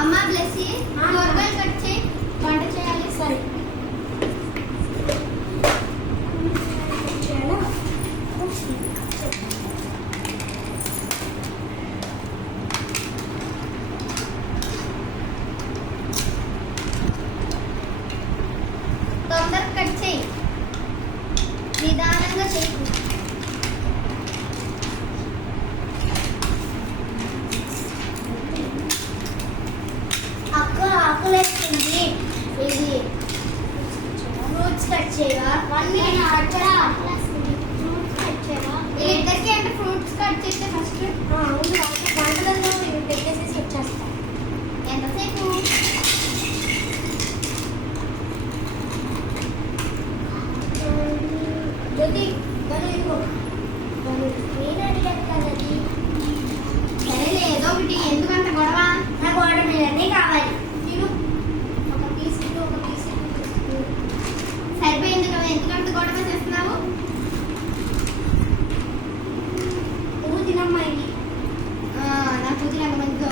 అమ్మ బ్లెస్సి కూరగాయలు కట్ చేయి, వంట చేయాలి. సరే తొందరగా కట్ చేయి, నిదానంగా చేయి. అక్క ఆకలేస్తుంది. ఇది ఫ్రూట్స్ కట్ చేయవా? 1 minute అక్కడ ఆకలేస్తుంది. ఫ్రూట్స్ కట్ చేయవా? వీళ్ళిద్దరికి అంటే ఫ్రూట్స్ కట్ చేస్తే ఫస్ట్ అవును వంటలలో ఇవి పెట్టేసేసి వచ్చేస్తా. ఎంతసేపు? జ్యోతి ఇదిగో నేను అడిగాను కదా అది. సరేలే ఏదో ఒకటి, ఎందుకంత గొడవ? నాకు వాటర్ మిలనే కావాలి. తిను ఒక పీస్ తిను, ఒక పీస్ సరిపోయింది కదా, ఎందుకంత గొడవ చేస్తున్నావు? నువ్వు తినమ్మా ఇది. నా కూతురు ఎంత మంచిదో.